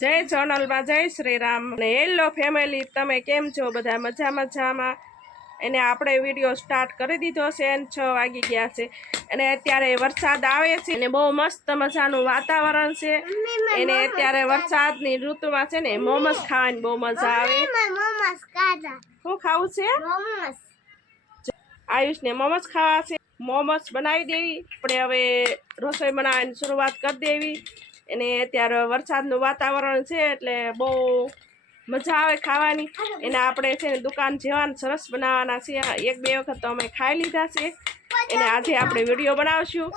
जय सोनलबा जय श्री राम ने हेलो फैमिली तमे केम छो बधा मजा मजामां एने आपणे विडियो स्टार्ट करी दीधो छे 6 वागी गया छे અને અત્યારે વરસાદ આવે છે અને બહુ મસ્ત મજાનું વાતાવરણ છે એને અત્યારે વરસાદની ઋતુમાં છે ને મોમોસ ખાવાની બહુ મજા આવે મોમોસ ખાધા શું ખાવું છે મોમોસ આયુષને મોમોસ ખાવા છે મોમોસ બનાવી દેવી આપણે હવે રસોઈ બનાવવાની શરૂઆત કરી દેવી અને અત્યારે વરસાદનું વાતાવરણ છે એટલે બહુ મજા આવે ખાવાની એને આપણે છે ને દુકાન જેવા સરસ બનાવવાના છે એક બે વખત તો અમે ખાઈ લીધા છે એને આજે આપણે વિડીયો બનાવશું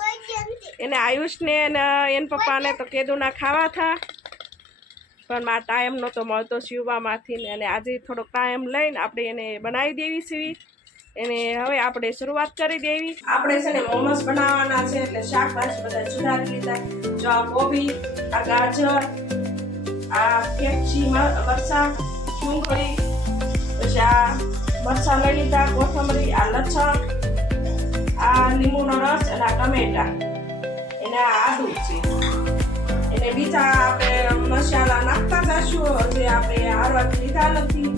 એને આયુષને અને એના પપ્પાને તો કેદુના ખાવા હતા પણ મારા ટાઈમ નહોતો મળતો શિવબામાંથી અને આજે થોડોક ટાઈમ લઈને આપણે એને બનાવી દેવી સીવી એને હવે આપણે શરૂઆત કરી દેવી આપણે છે ને મોમોસ બનાવવાના છે એટલે શાકભાજી બધા સુધારી લીધા જો આ કોબી આ ગાજર આ કેપ્સી મરચાં ડુંગળી પછી આ મરચાં લઈ લીધા કોથમરી આ લસણ આ લીંબુનો રસ અને આ ટમેટા એને આદુ છે એને બીજા આપણે મસાલા નાખતા જશું જે આપણે હારવા લીધા નથી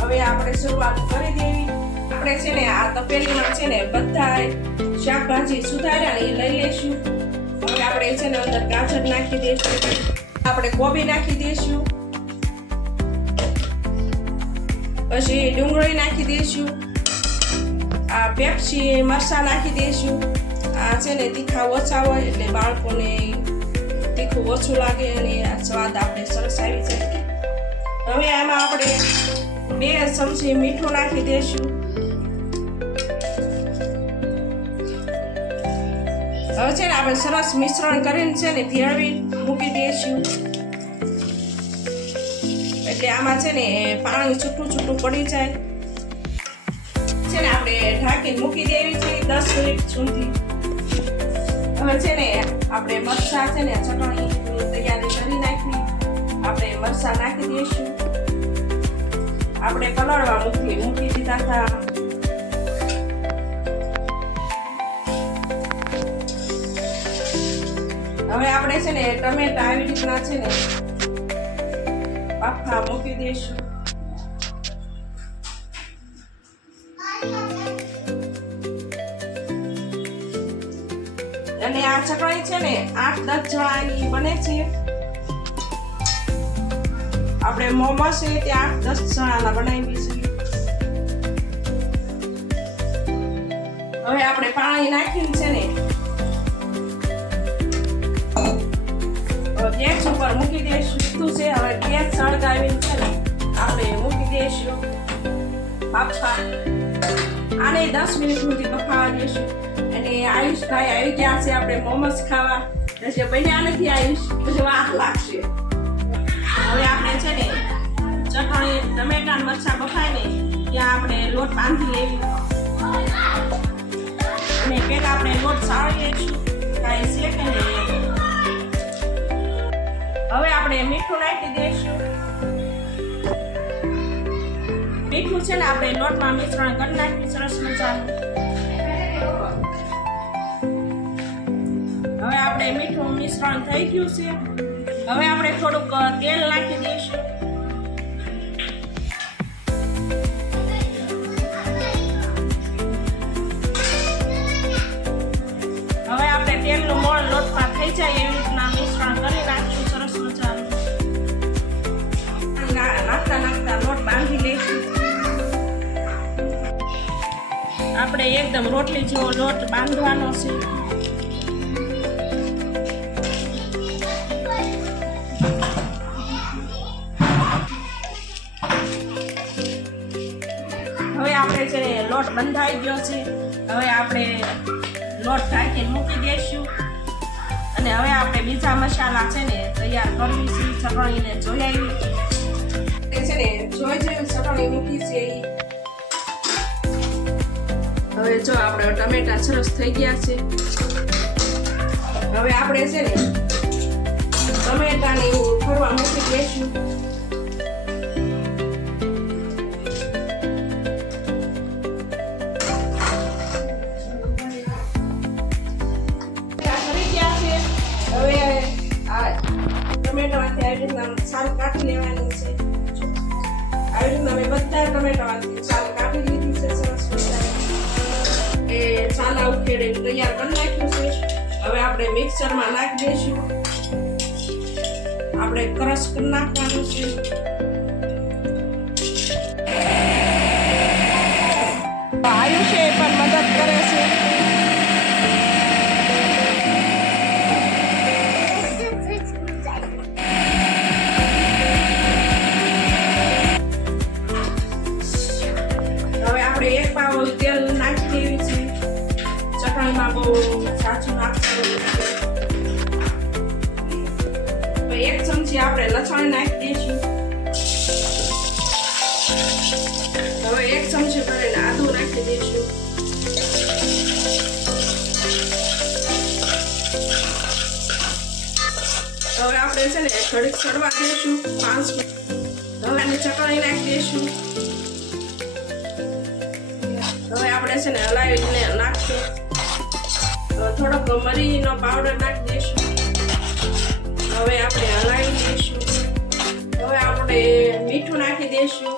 હવે આપણે શરૂઆત કરી દેવી આપણે છે ને આ તપેલીમાં છે ને બધા શાકભાજી સુધાર્યા એ લઈ લઈશું હવે આપણે છે ને અંદર ગાજર નાખી દઈશું આપણે કોબી નાખી દઈશું પછી ડુંગળી નાખી દઈશું આ પેપ્સી મરચાં નાખી દઈશું આ છે ને તીખા ઓછા હોય એટલે બાળકોને તીખું ઓછું લાગે અને આ સ્વાદ આપણે સરસ આવી જાય હવે આમાં આપણે 2 ચમચી મીઠું નાખી દઈશું હવે છે ને આપણે સરસ મિશ્રણ કરીને છે ને ભેળવી મૂકી દઈશું એટલે આમાં છે ને પાણી છૂટું છૂટું પડી જાય છે ને આપણે ઢાંકીને મૂકી દેવી છે 10 મિનિટ સુધી હવે છે ને આપણે મરચાં છે ને ચટણી તૈયારી કરી નાખી આપણે મરચાં નાખી દઈશું આપણે કલરવા મૂકી દીધા હતા હવે આપણે છે ને ટમેટા આવી રીતના છે ને પાપા મૂકી દઈશું અને આ ચટણી છે ને 8-10 જણાની બને છે આપણે મોમોસ છે તે 8-10 જણાના બનાવી છે હવે આપણે પાણી નાખીને છે ને ગેસ ઉપર મૂકી દઈશું શું છે હવે ગેસ સળગાવીને છે ને આપણે મૂકી દઈશું બાફા આને 10 મિનિટ સુધી બફાવા દઈશું અને આયુષભાઈ આવી ગયા છે આપણે મોમોસ ખાવા જે બન્યા નથી આયુષ પછી વાર લાગશે હવે આપણે છે ને ચટણી ટમેટા મરચાં બફાય ને ત્યાં આપણે લોટ બાંધી લેવી અને પહેલા આપણે લોટ સાળી લઈશું કાંઈ છે કે નહીં હવે આપણે મીઠું નાખી દઈશું મીઠું છે ને આપણે લોટમાં મિશ્રણ કરી નાખી સરસ મજાનું હવે આપણે મીઠું મિશ્રણ થઈ ગયું છે હવે આપણે થોડુંક તેલ નાખી દઈશું હવે આપણે તેલનું મોણ લોટમાં થઈ જાય એવી રીતના મિશ્રણ કરી નાખશું સરસ મજાનું નાખતા નાખતા લોટ બાંધી લઈશું આપણે એકદમ રોટલી જેવો લોટ બાંધવાનો છે હવે આપણે છે લોટ બંધાઈ ગયો છે હવે આપણે લોટ ઢાંકીને મૂકી દઈશું અને હવે આપણે બીજા મસાલા છે ને તૈયાર કરવી છે ચટણીને જોઈ આવી છે ને જોઈ ચટણી મૂકી છે હવે જો આપણે ટમેટા સરસ થઈ ગયા છે હવે આપણે છે ને ટમેટાને ફરવા મૂકી દઈશું હવે આ ટમેટા હાથે આવી રીતના છાલ કાઢી લેવાની છે. આવી રીતના મેં બધા ટમેટામાંથી છાલ કાઢી લીધી છે. સરસ મજાની એ છાલ ઉખેડી તૈયાર કરી નાખ્યું છે. હવે આપણે મિક્સરમાં નાખી દઈશું. આપણે ક્રશ કરી નાખવાનું છે. આયુષ એ પણ મદદ કરે છે. હવે આપણે એક પાવ તેલ નાખી દેવી છે. ચટણીમાં બહુ સાચું નાખવાનું છે. એક ચમચી આપણે લસણ નાખી દઈશું. હવે એક ચમચી ભરીને આદુ નાખી દઈશું. હવે આપણે છે ને ઘડીક સડવા દઈશું 5 મિનિટ. હવે આની ચટણી નાખી દઈશું. હવે આપણે છે ને હલાવીને નાખશું. થોડોક મરીનો પાવડર નાખી દઈશું. હવે આપણે હલાવી દઈશું. હવે આપણે મીઠું નાખી દઈશું.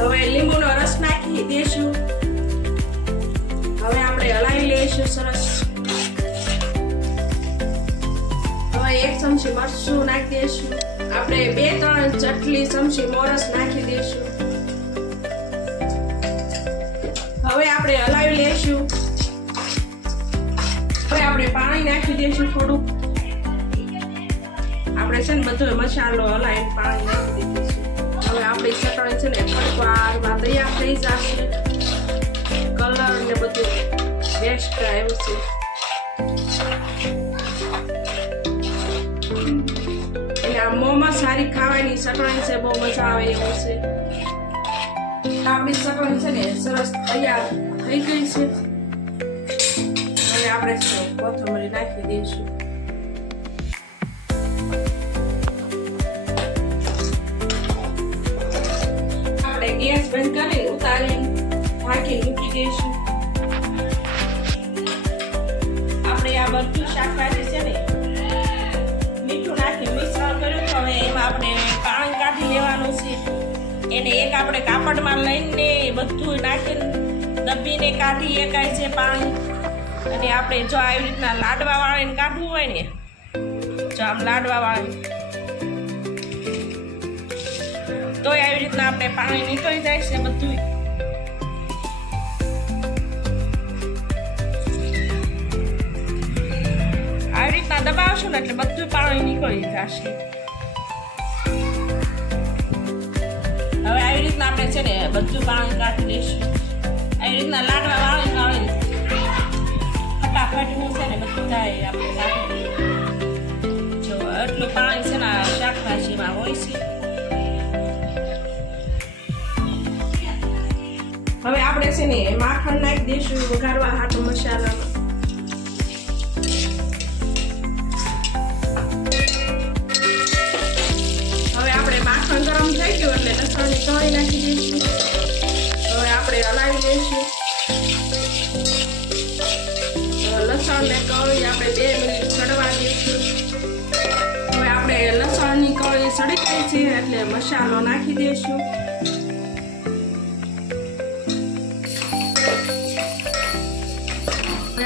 હવે લીંબુનો રસ નાખી દઈશું. હવે આપણે હલાવી લઈશું સરસ. હવે 1 ચમચી મરચું નાખી દઈશું. આપણે 2-3 ચટલી ચમચી મોરસ નાખી દઈશું. હવે આપણે હલાવી લઈશું. હવે આપણે પાણી નાખી દઈશું થોડુંક. આપણે છે ને બધો મસાલો હલાવીને પાણી નાખી દઈશું. હવે આપણી ચટણી છે ને થોડીક વારમાં તૈયાર થઈ જશે. કલર ને બધું બેસ્ટ આવ્યું છે. એટલે આ મોમાં સારી ખાવાની ચટણી છે. બહુ મજા આવે એવું છે. આપણી ચટણી છે ને સરસ તૈયાર થઈ ગઈ છે. હવે આપણે કોથમરી નાખી દઈશું. ગેસ બંધ કરી ઉતારીને ઢાંકી મૂકી દઈશું. આપણે આ બધું શાકભાજી છે ને મીઠું નાખી મિશ્રણ કર્યું. હવે એમાં આપણે પાણી કાઢી લેવાનું છે. એને એક આપણે કાપડમાં લઈને બધું નાખીને દબીને કાઢી શકાય છે પાણી. અને આપણે જો આવી રીતના લાડવા વાળીને કાઢવું હોય ને, જો આમ લાડવા વાળીને તો આવી રીતના આપણે પાણી નીકળી જાય છે બધું. આવી રીતના દબાવશું ને એટલે બધું પાણી નીકળી જશે. હવે આવી રીતના આપણે છે ને બધું પાણી કાઢી લઈશું. આવી રીતના લાડવા વાળીને ફટાફટ છે ને બધું જાય આપણે નાખી. જો એટલું પાણી છે ને શાકભાજીમાં હોય છે. હવે આપણે છે ને માખણ નાખી દઈશું વઘારવા હાટુ મસાલામાં. હવે આપણે માખણ ગરમ થઈ ગયું એટલે લસણની કળી નાખી દઈશું. હવે આપણે હલાવી દઈશું. લસણ ને કળી આપણે 2 મિનિટ સડવા દઈશું. હવે આપણે લસણની કળી સડી ગઈ છે એટલે મસાલો નાખી દઈશું.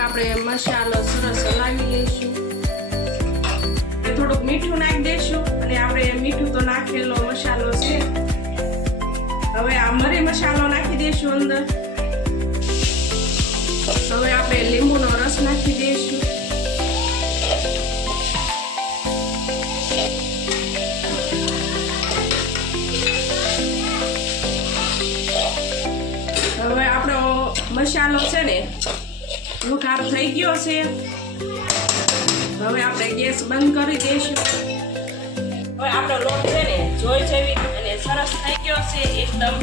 આપણે મસાલો સરસ હલાવી લઈશું. થોડુંક મીઠું નાખી દઈશું. અને આપણે મીઠું તો નાખેલો મસાલો છે. હવે આ મરી મસાલો નાખી દઈશું અંદર. હવે આપણે લીંબુનો રસ નાખી દઈશું. હવે આપણો મસાલો છે ને વઘાર થઈ ગયો છે. હવે આપણે ગેસ બંધ કરી દઈશું. હવે આપણો લોટ છે ને જોઈ જેવી અને સરસ થઈ ગયો છે. એકદમ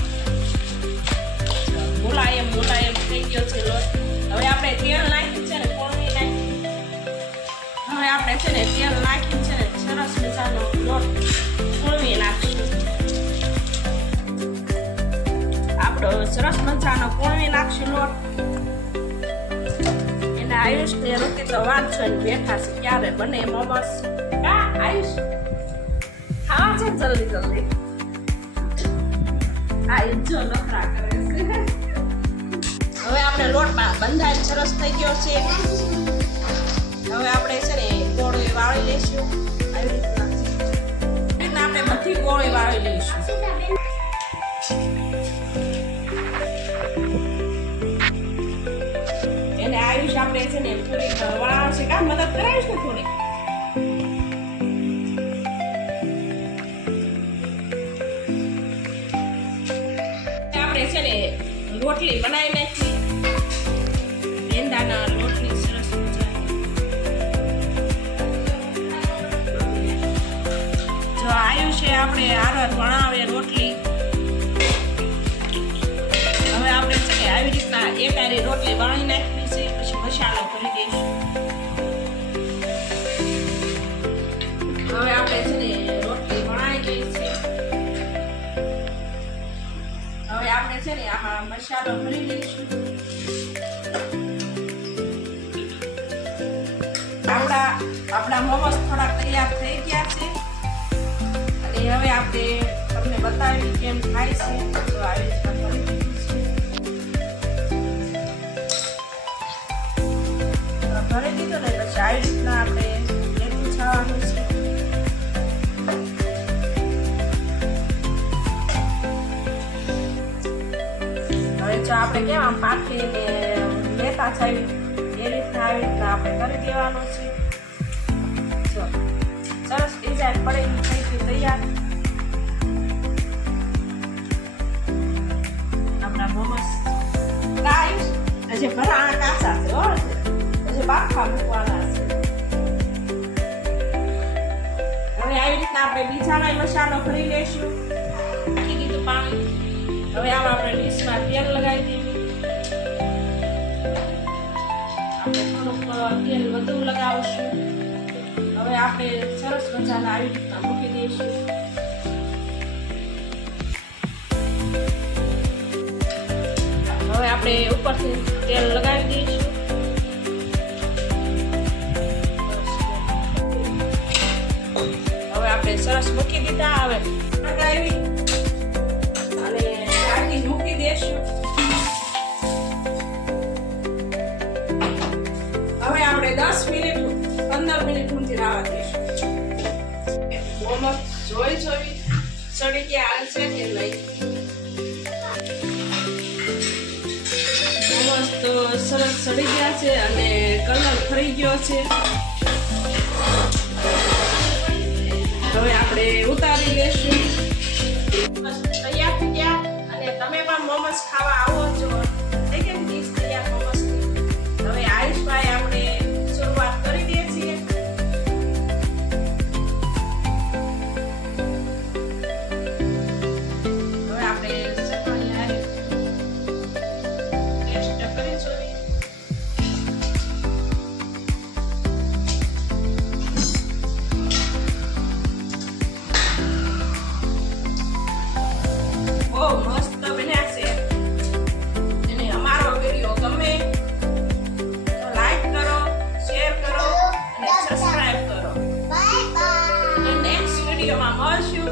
મુલાયમ થઈ ગયો છે લોટ. હવે આપણે તેલ નાખ્યું છે ને કોળવી નાખી. હવે આપણે છે ને તેલ નાખ્યું છે ને સરસ મજાનો લોટ કોળવી નાખીશું. આપણો સરસ મજાનો કોળવી નાખશું લોટ. આયુષ ને ઋતિ તો વાત છે બેઠા છે ક્યારે બને મોમોસ. કા આયુષ જલ્દી જલ્દી આ જો નખરા કરે છે હવે આપણે લોટ બંધાય સરસ થઈ ગયો છે હવે આપણે છે ને ગોળો વાળી લઈશું આવી રીતના આપણે બધી ગોળો વાળી લઈશું એને આયુષ આપણે છે ને થોડીક વળાવશે કામ મદદ કરાવીશ ને થોડી આપણે છે ને રોટલી બનાવી નાખી મેંદાના રોટલી સરસ મજા જો આયુષે આપણે હારવાર વણાવે રોટલી હવે આપણે છે ને આવી રીતના એક આરી રોટલી વણી નાખવી છે પછી મસાલો ભરી દઈશું હવે આપણે છે ને રોટલી વણાઈ ગઈ છે હવે આપણે છે ને આમાં મસાલો ભરી દઈશું આપણા મોમોસ થોડા તૈયાર થઈ ગયા છે અને હવે આપણે તમને બતાવી કેમ થાય છે તો આવી રીતના ભરી દીધું છે ભરી દીધું ને પછી આવી રીતના આપણે લેતું છાવાનું છે હવે જો આપણે કેમ આમ પાથરીને લેતા જાય એ રીતના આવી રીતના આપણે કરી દેવાનું છે જો સરસ ડિઝાઇન પડેલી થઈ ગઈ તૈયાર આપણા મોમોસ ગાઈસ હજી ભરા કાચા છે હો હજી બાફા મૂકવાના છે હવે આવી રીતના આપણે બીજાનો મસાલો ભરી લઈશું નાખી દીધું પાણી હવે આમાં આપણે ડીશમાં તેલ લગાવી દઈએ આપણે થોડુંક તેલ વધુ લગાવશું હવે આપણે સરસ મજાના આવી રીતના મૂકી દઈશું હવે આપણે ઉપરથી તેલ લગાવી દઈશું હવે આપણે સરસ મૂકી દીધા હવે લગાવી અને ઢાંકી મૂકી દઈશું હવે આપણે 10 મિનિટ 15 મિનિટ સુધી રાહ દઈશું મોમોસ જોઈ સડી ગયા હાલશે કે નહીં મોમોસ તો સરસ સડી ગયા છે અને કલર ફરી ગયો છે હવે આપણે ઉતારી લેશું તૈયાર થઈ ગયા અને તમે પણ મોમોસ ખાવા